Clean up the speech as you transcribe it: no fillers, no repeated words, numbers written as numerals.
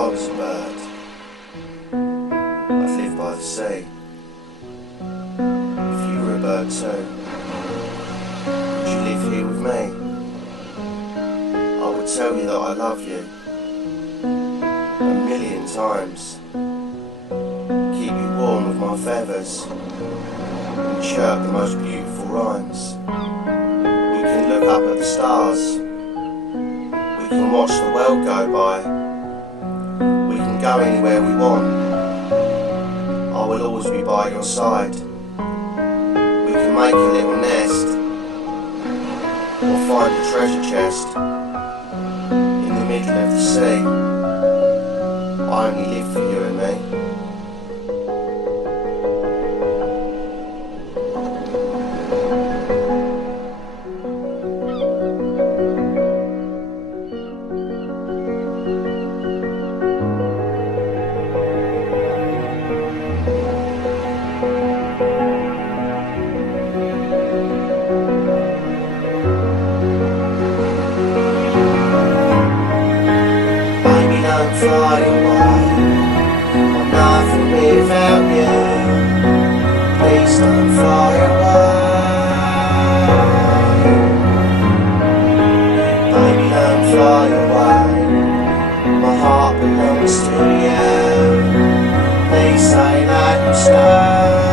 I was a bird, I'd live by the sea. If you were a bird too, would you live here with me? I would tell you that I love you 1,000,000 times. Keep you warm with my feathers and chirp the most beautiful rhymes. We can look up at the stars, we can watch the world go by, we can go anywhere we want. I will always be by your side. We can make a little nest or find a treasure chest in the middle of the sea. I only live for you and me. Don't fly away, I'm nothing without you. Please don't fly away. Baby, don't fly away, my heart belongs to you. Please say that you stay.